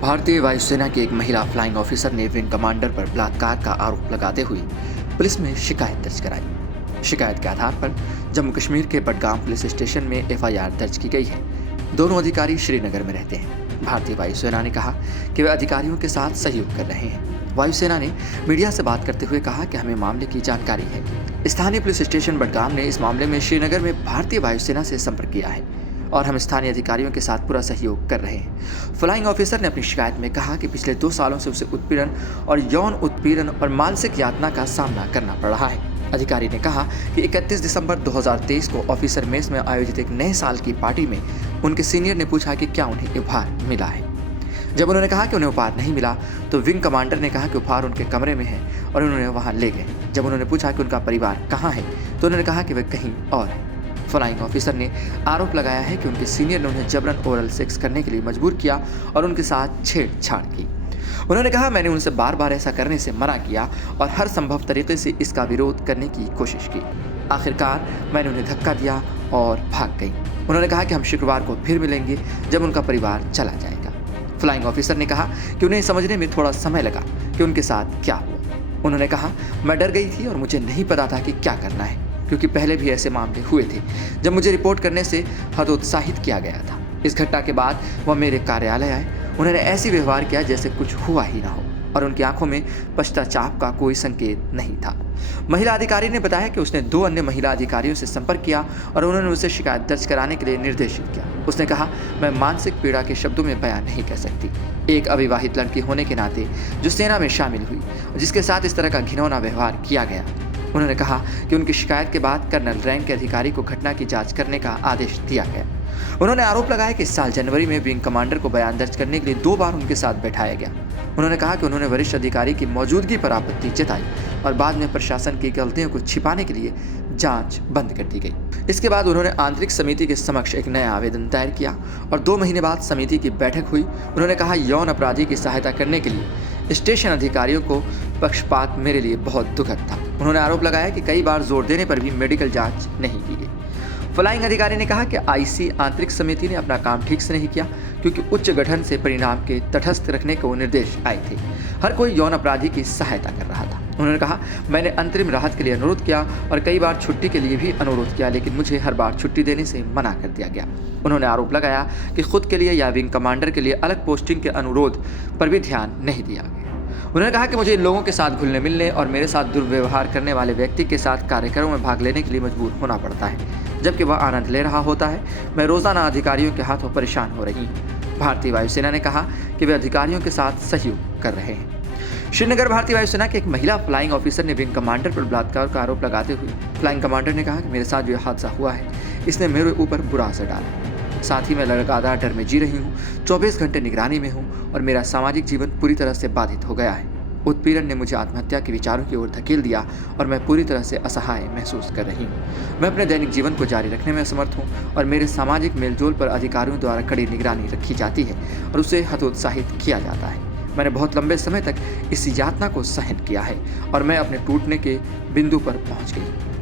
भारतीय वायुसेना की एक महिला फ्लाइंग ऑफिसर ने विंग कमांडर पर बलात्कार का आरोप लगाते हुए पुलिस में शिकायत दर्ज कराई। शिकायत के आधार पर जम्मू कश्मीर के बडगाम पुलिस स्टेशन में एफआईआर दर्ज की गई है। दोनों अधिकारी श्रीनगर में रहते हैं। भारतीय वायुसेना ने कहा कि वे अधिकारियों के साथ सहयोग कर रहे हैं। वायुसेना ने मीडिया से बात करते हुए कहा कि हमें मामले की जानकारी है। स्थानीय पुलिस स्टेशन बडगाम ने इस मामले में श्रीनगर में भारतीय वायुसेना से संपर्क किया है और हम स्थानीय अधिकारियों के साथ पूरा सहयोग कर रहे हैं। फ्लाइंग ऑफिसर ने अपनी शिकायत में कहा कि पिछले 2 सालों से उसे उत्पीड़न और यौन उत्पीड़न और मानसिक यातना का सामना करना पड़ रहा है। अधिकारी ने कहा कि 31 दिसंबर 2023 को ऑफिसर मेस में आयोजित एक नए साल की पार्टी में उनके सीनियर ने पूछा कि क्या उन्हें उपहार मिला है। जब उन्होंने कहा कि उन्हें उपहार नहीं मिला तो विंग कमांडर ने कहा कि उपहार उनके कमरे में है और उन्होंने वहां ले गए। जब उन्होंने पूछा कि उनका परिवार कहाँ है तो उन्होंने कहा कि वे कहीं और है। फ्लाइंग ऑफिसर ने आरोप लगाया है कि उनके सीनियर ने उन्हें जबरन ओरल सेक्स करने के लिए मजबूर किया और उनके साथ छेड़छाड़ की। उन्होंने कहा, मैंने उनसे बार बार ऐसा करने से मना किया और हर संभव तरीके से इसका विरोध करने की कोशिश की। आखिरकार मैंने उन्हें धक्का दिया और भाग गई। उन्होंने कहा कि हम शुक्रवार को फिर मिलेंगे जब उनका परिवार चला जाएगा। फ्लाइंग ऑफिसर ने कहा कि उन्हें समझने में थोड़ा समय लगा कि उनके साथ क्या हुआ। उन्होंने कहा, मैं डर गई थी और मुझे नहीं पता था कि क्या करना है, क्योंकि पहले भी ऐसे मामले हुए थे जब मुझे रिपोर्ट करने से हतोत्साहित किया गया था। इस घटना के बाद वह मेरे कार्यालय आए। उन्होंने ऐसी व्यवहार किया जैसे कुछ हुआ ही ना हो और उनकी आंखों में पश्चाताप का कोई संकेत नहीं था। महिला अधिकारी ने बताया कि उसने 2 अन्य महिला अधिकारियों से संपर्क किया और उन्होंने उसे शिकायत दर्ज कराने के लिए निर्देशित किया। उसने कहा, मैं मानसिक पीड़ा के शब्दों में बयान नहीं कर सकती। एक अविवाहित लड़की होने के नाते जो सेना में शामिल हुई और जिसके साथ इस तरह का घिनौना व्यवहार किया गया। उन्होंने कहा कि उनकी शिकायत के बाद कर्नल रैंक के अधिकारी को घटना की जांच करने का आदेश दिया गया। उन्होंने आरोप लगाया कि इस साल जनवरी में विंग कमांडर को बयान दर्ज करने के लिए 2 बार उनके साथ बैठाया गया। उन्होंने कहा कि उन्होंने वरिष्ठ अधिकारी की मौजूदगी पर आपत्ति जताई और बाद में प्रशासन की गलतियों को छिपाने के लिए जांच बंद कर दी गई। इसके बाद उन्होंने आंतरिक समिति के समक्ष एक नया आवेदन दायर किया और 2 महीने बाद समिति की बैठक हुई। उन्होंने कहा, यौन अपराधी की सहायता करने के लिए स्टेशन अधिकारियों को पक्षपात मेरे लिए बहुत दुखद था। उन्होंने आरोप लगाया कि कई बार जोर देने पर भी मेडिकल जांच नहीं की गई। फ्लाइंग अधिकारी ने कहा कि आईसी आंतरिक समिति ने अपना काम ठीक से नहीं किया, क्योंकि उच्च गठन से परिणाम के तटस्थ रखने को निर्देश आए थे। हर कोई यौन अपराधी की सहायता कर रहा था। उन्होंने कहा, मैंने अंतरिम राहत के लिए अनुरोध किया और कई बार छुट्टी के लिए भी अनुरोध किया, लेकिन मुझे हर बार छुट्टी देने से मना कर दिया गया। उन्होंने आरोप लगाया कि खुद के लिए या विंग कमांडर के लिए अलग पोस्टिंग के अनुरोध पर भी ध्यान नहीं दिया गया। उन्होंने कहा कि मुझे इन लोगों के साथ घुलने मिलने और मेरे साथ दुर्व्यवहार करने वाले व्यक्ति के साथ कार्यक्रमों में भाग लेने के लिए मजबूर होना पड़ता है, जबकि वह आनंद ले रहा होता है। मैं रोजाना अधिकारियों के हाथों परेशान हो रही हूँ। भारतीय वायुसेना ने कहा कि वे अधिकारियों के साथ सहयोग कर रहे हैं। श्रीनगर भारतीय वायुसेना के एक महिला फ्लाइंग ऑफिसर ने विंग कमांडर पर बलात्कार का आरोप लगाते हुए फ्लाइंग कमांडर ने कहा कि मेरे साथ जो हादसा हुआ है इसने मेरे ऊपर बुरा असर डाला। साथ ही मैं लगातार डर में जी रही हूँ, 24 घंटे निगरानी में हूँ और मेरा सामाजिक जीवन पूरी तरह से बाधित हो गया है। उत्पीड़न ने मुझे आत्महत्या के विचारों की ओर धकेल दिया और मैं पूरी तरह से असहाय महसूस कर रही हूँ। मैं अपने दैनिक जीवन को जारी रखने में असमर्थ हूँ और मेरे सामाजिक मेलजोल पर अधिकारियों द्वारा कड़ी निगरानी रखी जाती है और उसे हतोत्साहित किया जाता है। मैंने बहुत लंबे समय तक इस यातना को सहन किया है और मैं अपने टूटने के बिंदु पर पहुँच गई।